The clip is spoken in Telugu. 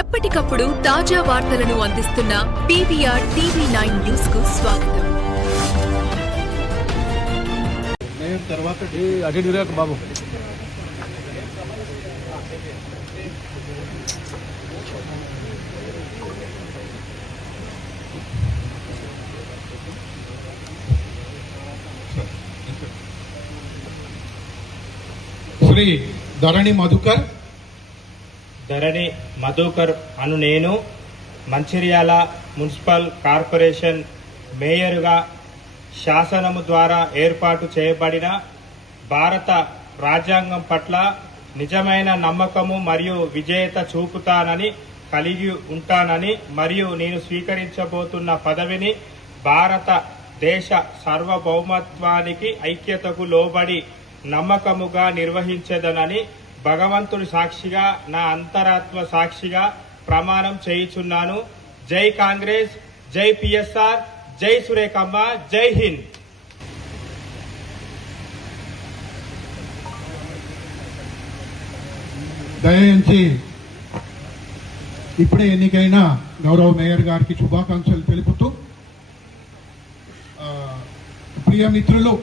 ఎప్పటికప్పుడు తాజా వార్తలను అందిస్తున్న పీవీఆర్ టీవీ9 న్యూస్ కు స్వాగతం. బాబు శ్రీ ధరణి మధుకర్ అను నేను మంచిర్యాల మున్సిపల్ కార్పొరేషన్ మేయర్గా శాసనము ద్వారా ఏర్పాటు చేయబడిన భారత రాజ్యాంగం పట్ల నిజమైన నమ్మకము మరియు విజేత చూపుతానని కలిగి ఉంటానని మరియు నేను స్వీకరించబోతున్న పదవిని భారత దేశ సార్వభౌమత్వానికి ఐక్యతకు లోబడి నమ్మకముగా నిర్వహించదనని భగవంతుడి సాక్షిగా నా అంతరాత్మ సాక్షిగా ప్రమాణం చేయుచున్నాను. జై కాంగ్రెస్, జై పిఎస్ఆర్, జై సురేఖమ్మ, జై హింద్. దయించి ఇప్పుడే ఎన్నికైన గౌరవ మేయర్ గారికి శుభాకాంక్షలు తెలుపుతూ ప్రియ మిత్రులు